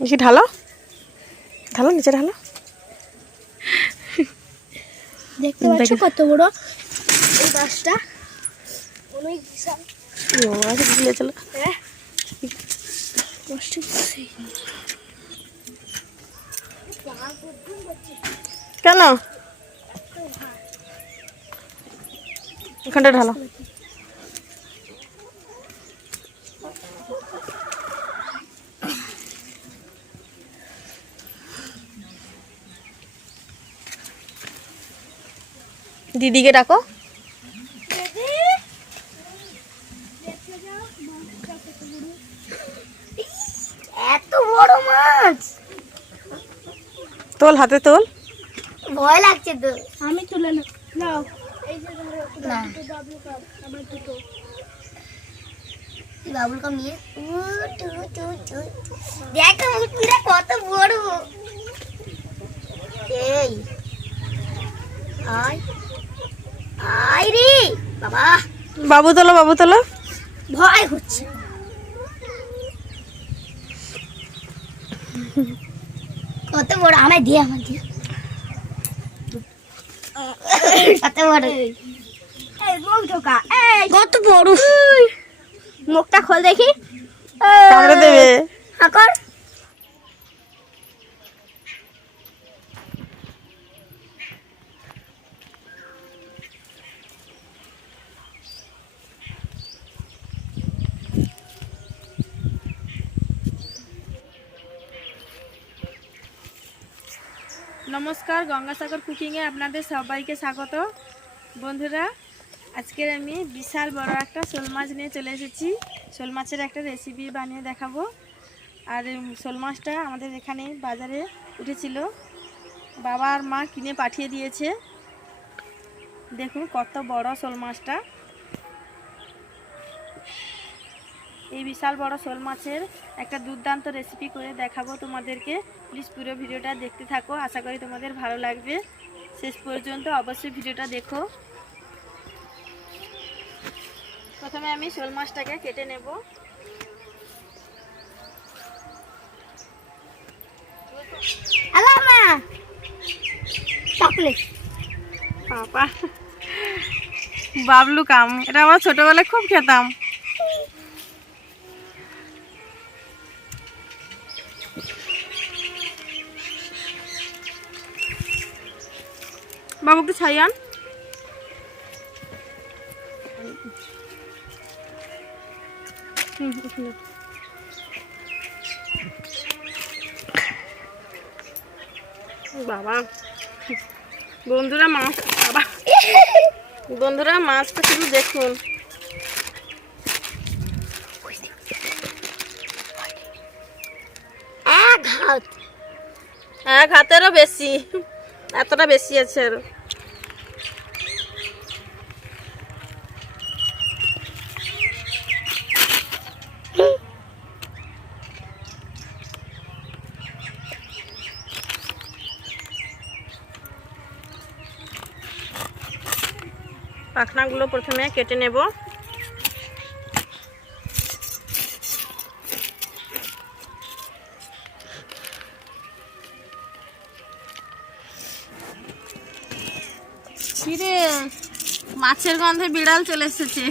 বেশি ঢালো, ঢালো নিচে ঢালো। দেখতে পাচ্ছ কত বড় এই মাছটা, অনেক বিশাল। চলো কেন এখানটা ঢালো। দিদিকে ডাকো। এত বড় মাছ, তোল হাতে তোল। ভয় লাগছে তো। আমি তুলে নাও। এই যে বাবুল কাম নিয়ে দেখ মুখটা কত বড়। এই আয় আয় রে বাবা, বাবু তোলো, বাবু তোলো। ভয় হচ্ছে। কত বড়, আমায় দিয়ে কত বড়, কত বড়। মুখটা খোল দেখি। কামড়ে দেবে। কর। নমস্কার, গঙ্গাসাগর কুকিংয়ে আপনাদের সবাইকে স্বাগত। বন্ধুরা, আজকের আমি বিশাল বড় একটা শোল মাছ নিয়ে চলে এসেছি। শোল মাছের একটা রেসিপি বানিয়ে দেখাবো। আর শোল মাছটা আমাদের এখানে বাজারে উঠেছিল, বাবা আর মা কিনে পাঠিয়ে দিয়েছে। দেখুন কত বড় শোল মাছটা। এই বিশাল বড় শোল মাছের একটা দুর্দান্ত রেসিপি করে দেখাবো তোমাদেরকে। প্লিজ পুরো ভিডিওটা দেখতে থাকো, আশা করি তোমাদের ভালো লাগবে। শেষ পর্যন্ত অবশ্যই ভিডিওটা দেখো। প্রথমে আমি শোল মাছটাকে কেটে নেব। বাবা, বাবলু কাম, এটা আমরা ছোটবেলায় খুব খেতাম। বাবু একটু ছাই আন। বাবা, বন্ধুরা মাছ, বাবা বন্ধুরা মাছটা শুধু দেখুন। এক হাতেরও বেশি, এতটা বেশি আছে আরো। পাখনাগুলো প্রথমে কেটে নেব। কিরে, মাছের গন্ধে বিড়াল চলে এসেছে।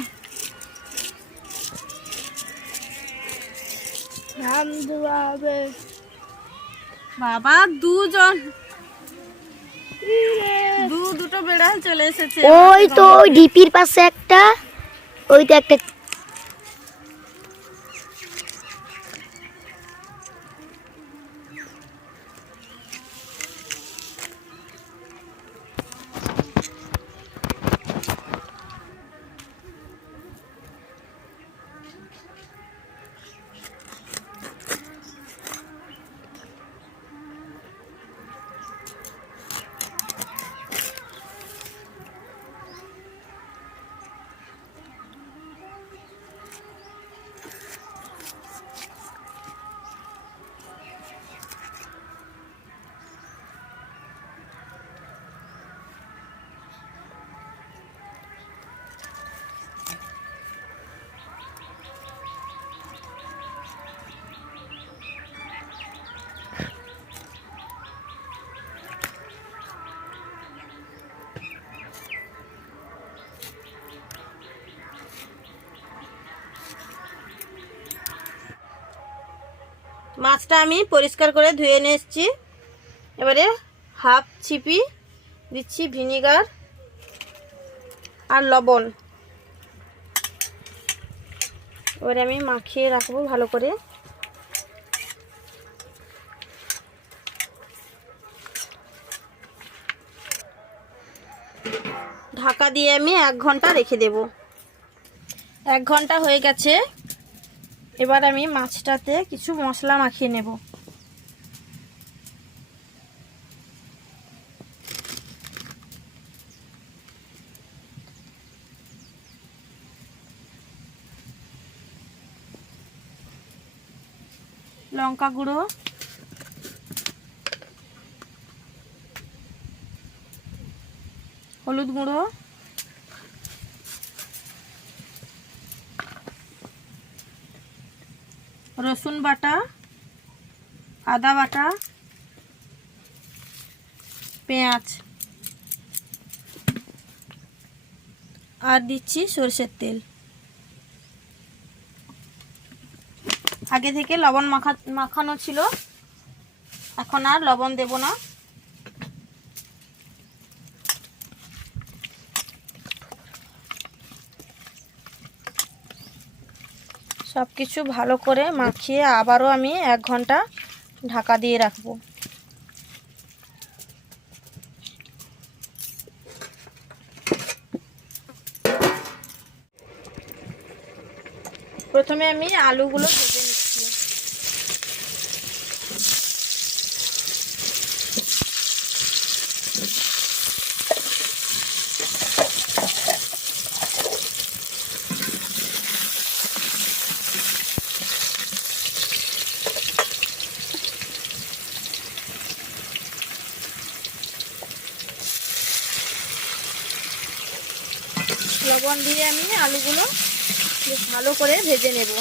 বাবা, দুটো বিড়াল চলে এসেছে। ওই তো ওই ডিপির পাশে একটা, ওই তো একটা। মাছটা আমি পরিষ্কার করে ধুয়ে নিয়ে এসেছি। এবারে হাফ ছিপি দিচ্ছি ভিনিগার আর লবণ। এবারে আমি মাখিয়ে রাখবো ভালো করে। ঢাকা দিয়ে আমি 1 ঘন্টা রেখে দেব। 1 ঘন্টা হয়ে গেছে। এবার আমি মাছটাতে কিছু মশলা মাখিয়ে নেব। লঙ্কা গুঁড়ো, হলুদ গুঁড়ো, রসুন বাটা, আদা বাটা, পেঁয়াজ আর দিচ্ছি সরষের তেল। আগে থেকে লবণ মাখানো ছিল, এখন আর লবণ দেব না। সব কিছু ভালো করে মাখিয়ে আবারও আমি 1 ঘন্টা ঢাকা দিয়ে রাখবো। প্রথমে আমি আলুগুলো ভেজে নিচ্ছি। লবণ দিয়ে আমি আলুগুলো বেশ ভালো করে ভেজে নেব।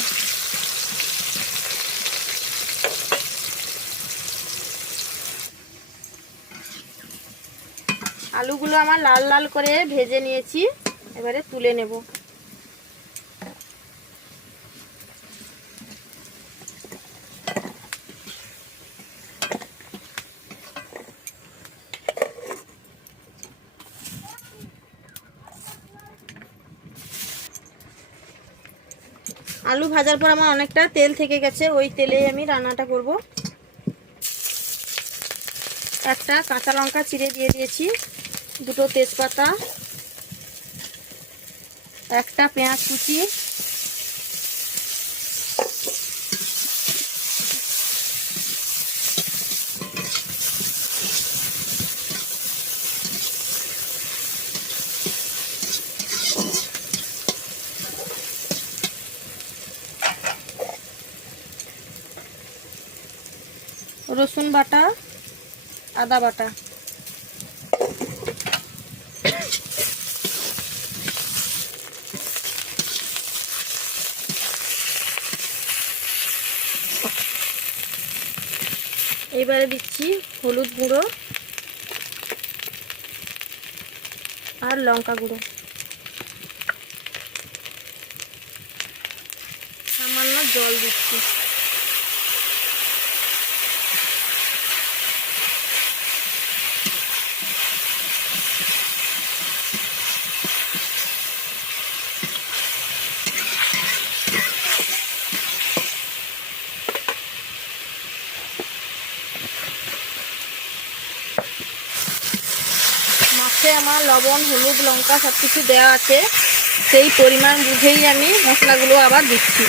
আলুগুলো আমার লাল লাল করে ভেজে নিয়েছি, এবারে তুলে নেব। আলু ভাজার পর আমার অনেকটা তেল থেকে গেছে, ওই তেলেই আমি রান্নাটা করব। একটা কাঁচা লঙ্কা চিড়ে দিয়ে দিয়েছি, 2টো তেজপাতা, একটা পেঁয়াজ কুচি, রসুন বাটা, আদা বাটা। এবারে দিচ্ছি হলুদ গুঁড়ো আর লঙ্কা গুঁড়ো, সামান্য জল দিচ্ছি। মাছে আমার লবণ, হলুদ, লঙ্কা সব কিছু দেওয়া আছে, সেই পরিমাণ বুঝেই আমি মশলাগুলো আবার দিচ্ছি।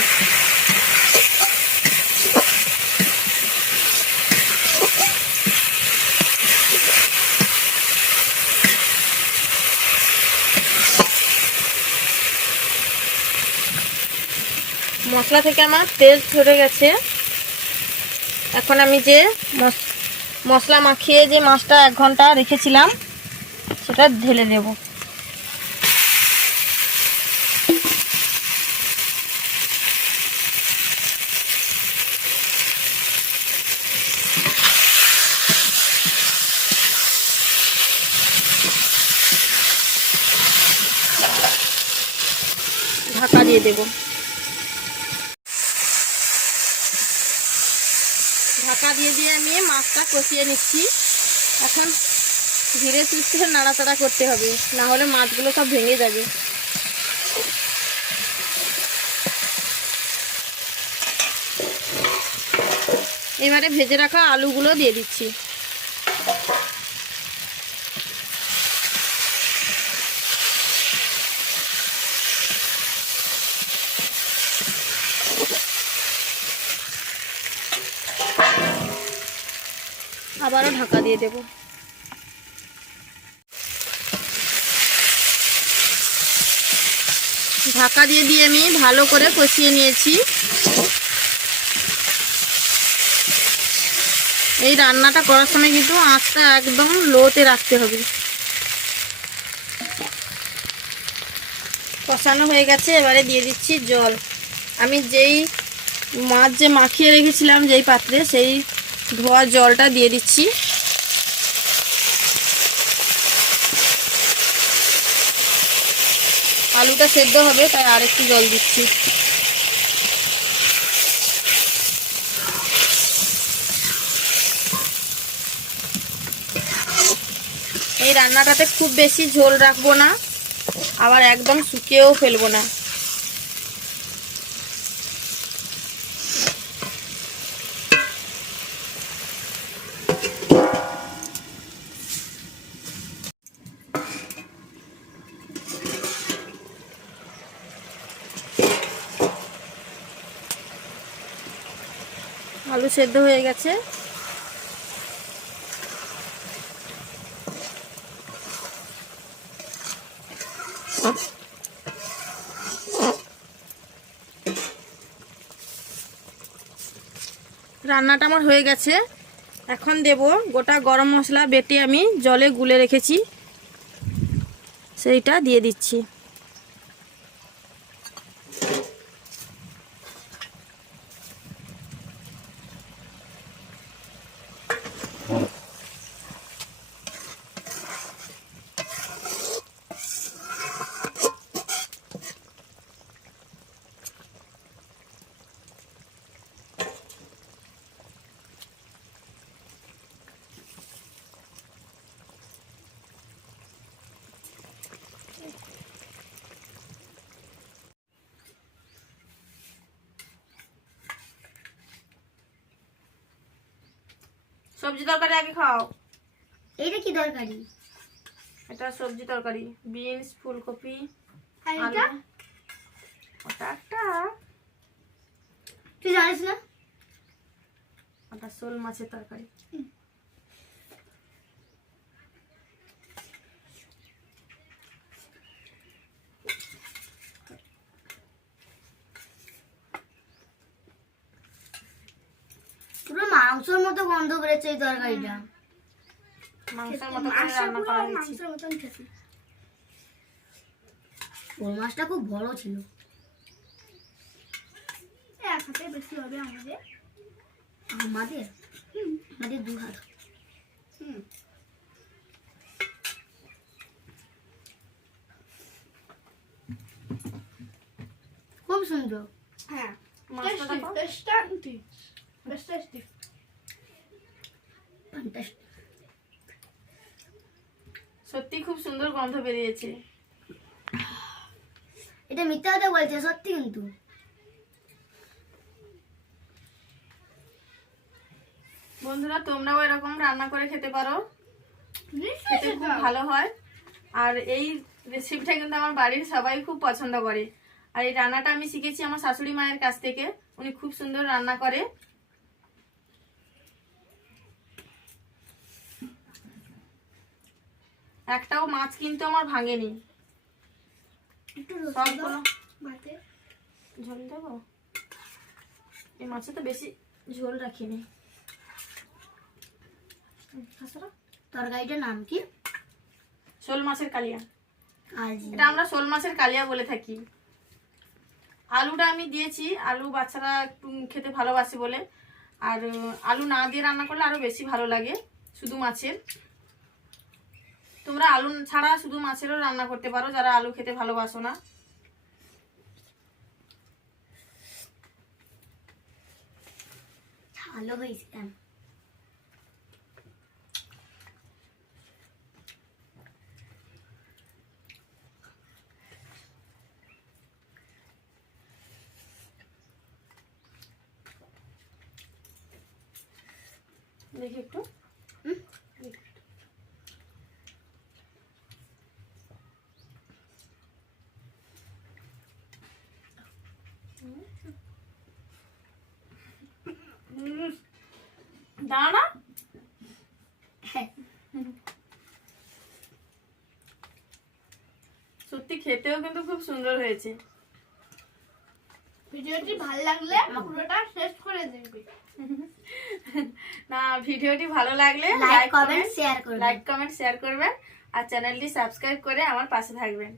মশলা থেকে আমার তেল ঝরে গেছে। এখন আমি যে মশলা মাখিয়ে যে মাছটা 1 ঘন্টা রেখেছিলাম সেটা ঢেলে দেব। ঢাকা দিয়ে দেব। ঢাকা দিয়ে দিয়ে আমি মাছটা কষিয়ে নিচ্ছি। এখন ধীরে সুস্থে নাড়াচাড়া করতে হবে, না হলে মাছগুলো সব ভেঙে যাবে। এবারে ভেজে রাখা আলুগুলো দিয়ে দিচ্ছি। আবারও ঢাকা দিয়ে দেব। ঢাকা দিয়ে দিয়ে আমি ভালো করে কষিয়ে নিয়েছি। এই রান্নাটা করার সময় কিন্তু আঁচটা একদম লোতে রাখতে হবে। কষানো হয়ে গেছে, এবারে দিয়ে দিচ্ছি জল। আমি যেই মাছ যে মাখিয়ে রেখেছিলাম যেই পাত্রে, সেই ধোয়া জলটা দিয়ে দিচ্ছি। আলুটা সেদ্ধ হবে তাই আরেকটু জল দিচ্ছি। এই রান্নাটাতে খুব বেশি ঝোল রাখবো না, আবার একদম শুকিয়েও ফেলবো না। আলু সেদ্ধ হয়ে গেছে। রান্নাটা আমার হয়ে গেছে। এখন দেব গোটা গরম মশলা বেটে আমি জলে গুলে রেখেছি, সেইটা দিয়ে দিচ্ছি। সবজি তরকারি আগে খাও। এইটা কি তরকারি? এটা সবজি তরকারি, বিনস, ফুলকপি, আর আলু। এটা? ওটা একটা, তুই জানিস না? ওটা শোল মাছের তরকারি। পুরো মাংসের মতো গন্ধ বেরোচ্ছে এই তরকারিটা। মাংসের মতো করে রান্না করা হয়েছে। মাংসের মতন খেতে। ওই মাছটা খুব বড় ছিল। এক হাতে বেশি হবে আমাদের। আমাদের আমাদের 2 হাত। খুব সুন্দর। হ্যাঁ, মাছটা দেখো। সত্যি খুব সুন্দর গন্ধ বেরিয়েছে। এটা মিথ্যা কথা বলছে, সত্যি কিন্তু। বন্ধুরা তোমরাও এরকম রান্না করে খেতে পারো, খেতে খুব ভালো হয়। আর এই রেসিপিটা কিন্তু আমার বাড়ির সবাই খুব পছন্দ করে। আর এই রান্নাটা আমি শিখেছি আমার শাশুড়ি মায়ের কাছ থেকে, উনি খুব সুন্দর রান্না করে। একটাও মাছ কিন্তু আমার ভাঙেনি। সবগুলো ঝোল দেবো। এই মাছে তো বেশি ঝোল রাখিনি। তরকারিটার নাম কি? শোল মাছের কালিয়া। কাজি। এটা আমরা শোল মাছের কালিয়া বলে থাকি। আলুটা আমি দিয়েছি, আলু বাচ্চারা একটু খেতে ভালোবাসে বলে। আর আলু না দিয়ে রান্না করলে আরো বেশি ভালো লাগে শুধু মাছের। তোমরা আলু ছাড়া শুধু মাছেরও রান্না করতে পারো যারা আলু খেতে ভালোবাসো না। ভালো হয়েছে। দেখি একটু। দাঁড়া। সত্যি খেতেও কিন্তু খুব সুন্দর হয়েছে। ভিডিওটি ভালো লাগলে পুরোটা শেষ করে দেবে। না, ভিডিওটি ভালো লাগলে লাইক কমেন্ট শেয়ার করবেন। লাইক কমেন্ট শেয়ার করবেন আর চ্যানেলটি সাবস্ক্রাইব করে আমার পাশে থাকবেন।